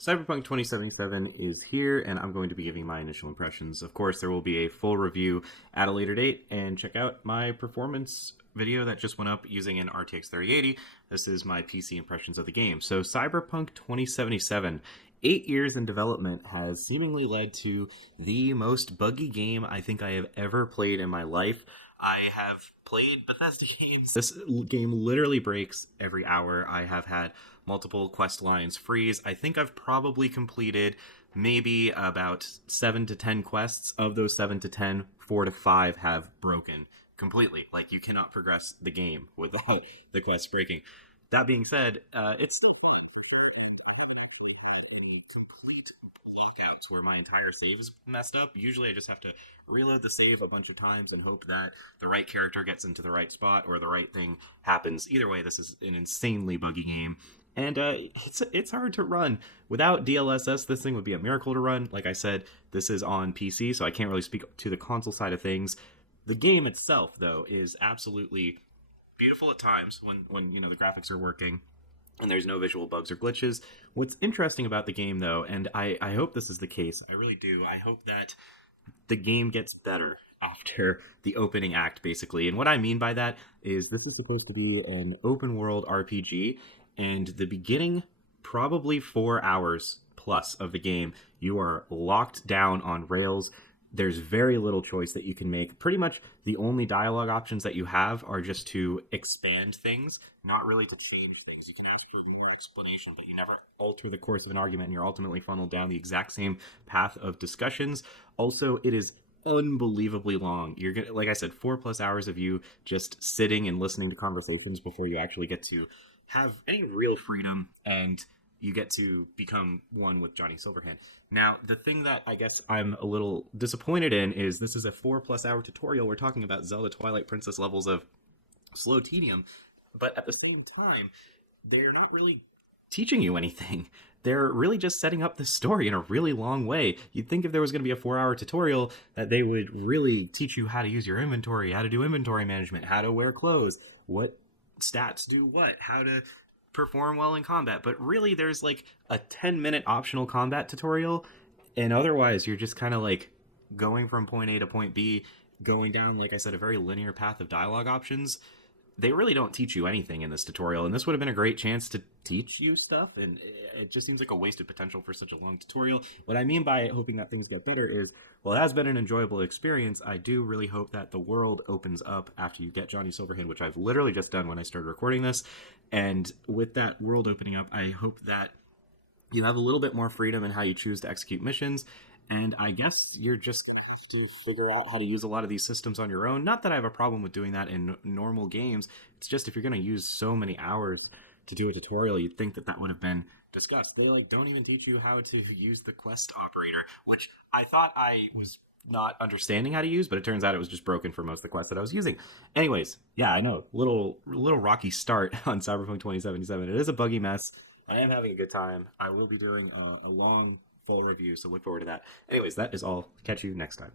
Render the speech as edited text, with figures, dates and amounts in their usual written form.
Cyberpunk 2077 is here, and I'm going to be giving my initial impressions. Of course, there will be a full review at a later date, and check out my performance video that just went up using an RTX 3080. This is my PC impressions of the game. So, Cyberpunk 2077, 8 years in development, has seemingly led to the most buggy game I think I have ever played in my life. I have played Bethesda games. This game literally breaks every hour. I have had multiple quest lines freeze. I think I've probably completed maybe about 7 to 10 quests. Of those 7 to 10, 4 to 5 have broken completely. Like, you cannot progress the game without the quest breaking. That being said, it's still fun for sure, and I haven't actually had any complete lockouts where my entire save is messed up. Usually, I just have to reload the save a bunch of times and hope that the right character gets into the right spot or the right thing happens. Either way, this is an insanely buggy game. And it's hard to run without DLSS. This thing would be a miracle to run. Like I said, this is on PC, so I can't really speak to the console side of things. The game itself, though, is absolutely beautiful at times when the graphics are working and there's no visual bugs or glitches. What's interesting about the game, though, and I hope this is the case, I really do, I hope that the game gets better after the opening act, basically. And what I mean by that is this is supposed to be an open world RPG, and the beginning, probably 4 hours plus of the game, you are locked down on rails. There's very little choice that you can make. Pretty much the only dialogue options that you have are just to expand things, not really to change things. You can ask for more explanation, but you never alter the course of an argument, and you're ultimately funneled down the exact same path of discussions. Also, it is unbelievably long. You're gonna, like I said, 4+ hours of you just sitting and listening to conversations before you actually get to have any real freedom, and you get to become one with Johnny Silverhand. Now, the thing that I guess I'm a little disappointed in is this is a 4+ hour tutorial. We're talking about Zelda Twilight Princess levels of slow tedium, but at the same time, they're not really teaching you anything. They're really just setting up the story in a really long way. You'd think if there was going to be a 4 hour tutorial that they would really teach you how to use your inventory, how to do inventory management, how to wear clothes, what stats do what, how to perform well in combat. But really, there's like a 10-minute optional combat tutorial, and otherwise, you're just kind of like going from point A to point B, going down, like I said, a very linear path of dialogue options. They really don't teach you anything in this tutorial, and this would have been a great chance to teach you stuff, and it just seems like a wasted potential for such a long tutorial. What I mean by hoping that things get better is, well, it has been an enjoyable experience. I do really hope that the world opens up after you get Johnny Silverhand, which I've literally just done when I started recording this, and with that world opening up, I hope that you have a little bit more freedom in how you choose to execute missions, and I guess you're just to figure out how to use a lot of these systems on your own. Not that I have a problem with doing that in normal games. It's just if you're going to use so many hours to do a tutorial, you'd think that that would have been discussed. They like don't even teach you how to use the quest operator, which I thought I was not understanding how to use, but it turns out it was just broken for most of the quests that I was using. Anyways, yeah, I know, little rocky start on Cyberpunk 2077. It is a buggy mess. I am having a good time. I will be doing a long full review, so look forward to that. Anyways, that is all. Catch you next time.